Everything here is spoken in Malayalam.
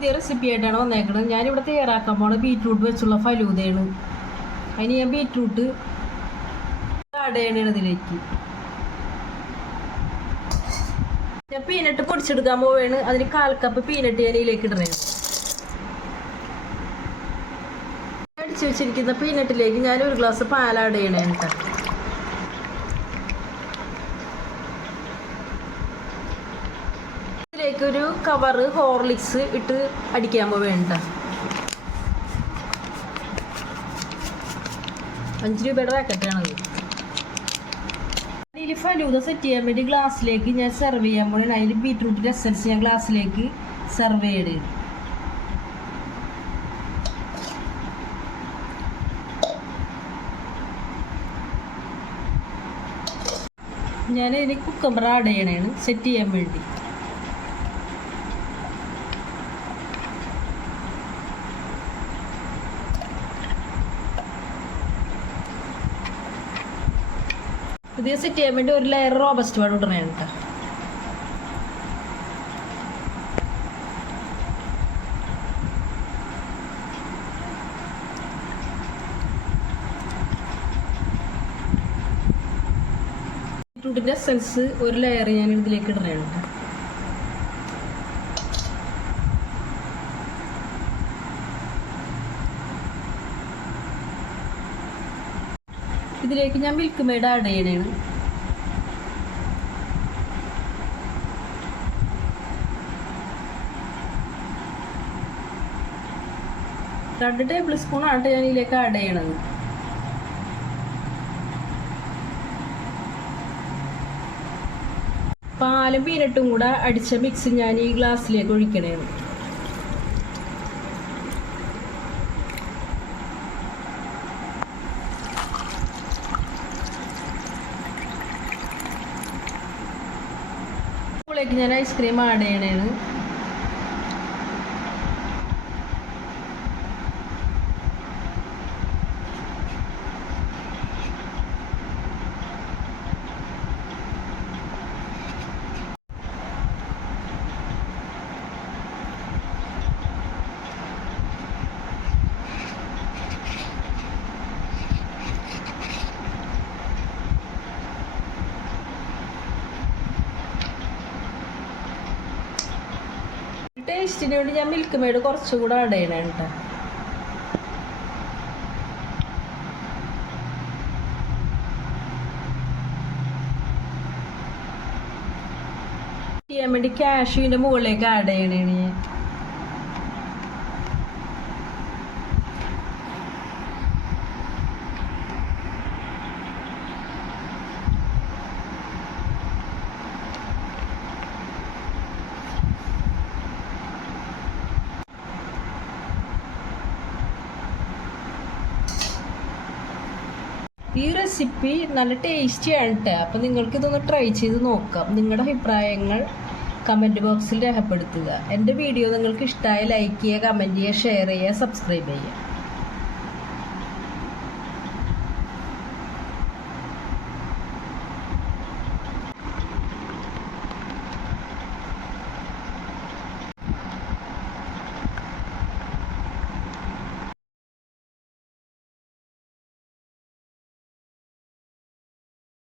പുതിയ റെസിപ്പി ആയിട്ടാണ് വന്നേക്കുന്നത്. ഞാനിവിടെ തയ്യാറാക്കാൻ പോണ ബീറ്റ്റൂട്ട് വെച്ചുള്ള ഫലൂദയാണ്. അതിന് ഞാൻ ബീറ്റ്റൂട്ട് ആഡ് ചെയ്യണതാണ് ഇതിലേക്ക്. ഞാൻ പീനട്ട് പൊടിച്ചെടുക്കാൻ പോവുകയാണ്. അതിന് 1/4 കപ്പ് പീനട്ട് ഞാൻ ഇതിലേക്ക് ഇടണേ. അടിച്ചു വെച്ചിരിക്കുന്ന പീനട്ടിലേക്ക് ഞാൻ 1 ഗ്ലാസ് പാൽ ആഡ് ചെയ്യണേ കേട്ടോ. ഇതിലേക്കൊരു കവറ് ഹോർലിക്സ് ഇട്ട് അടിക്കാൻ പോവേണ്ട. 5 രൂപയുടെ പാക്കറ്റാണത്. അതിൽ ഫലൂദ സെറ്റ് ചെയ്യാൻ വേണ്ടി ഗ്ലാസ്സിലേക്ക് ഞാൻ സെർവ് ചെയ്യാൻ പോകണം. അതിൽ ബീറ്റ്റൂട്ടിൻ്റെ എസൻസ് ഞാൻ ഗ്ലാസ്സിലേക്ക് സെർവ് ചെയ്ത് ഞാൻ ഇതിന് കുക്കമ്പർ ആഡ് ചെയ്യണേണ് സെറ്റ് ചെയ്യാൻ വേണ്ടി. ഇത് സെറ്റ് ചെയ്യാൻ വേണ്ടി 1 ലെയർ റോബസ്റ്റ് വാട്ടർ ഇടണേ കേട്ടോ. ബീറ്റ്റൂട്ടിൻ്റെ എസൻസ് 1 ലെയർ ഞാൻ ഇതിലേക്ക് ഇടണേ കേട്ടോ. ഇതിലേക്ക് ഞാൻ മിൽക്ക് മെയ്ഡ് ആഡ് ചെയ്യണേണ്. രണ്ട് ടേബിൾ സ്പൂൺ ആണ് ഞാൻ ഇതിലേക്ക് ആഡ് ചെയ്യണത്. പാലും പീനട്ടും കൂടെ അടിച്ച മിക്സ് ഞാൻ ഈ ഗ്ലാസ്സിലേക്ക് ഒഴിക്കണേണ്. ഞാൻ ഐസ്ക്രീം ആഡ് ചെയ്യണേണ്. ടേസ്റ്റിന് വേണ്ടി ഞാൻ മിൽക്ക് മെയ്ഡ് കുറച്ചുകൂടെ ആഡ് ചെയ്യണേ കേട്ടോ. ചെയ്യാൻ വേണ്ടി കാഷ്യൂവിൻ്റെ മുകളിലേക്ക് ആഡ് ചെയ്യണേ ഞാൻ. ഈ റെസിപ്പി നല്ല ടേസ്റ്റിയാണ് കേട്ടോ. അപ്പോൾ നിങ്ങൾക്ക് ഇതൊന്ന് ട്രൈ ചെയ്ത് നോക്കാം. നിങ്ങളുടെ അഭിപ്രായങ്ങൾ കമൻറ്റ് ബോക്സിൽ രേഖപ്പെടുത്തുക. എൻ്റെ വീഡിയോ നിങ്ങൾക്ക് ഇഷ്ടമായി ലൈക്ക് ചെയ്യുക, കമൻറ്റ് ചെയ്യുക, ഷെയർ ചെയ്യുക, സബ്സ്ക്രൈബ് ചെയ്യുക.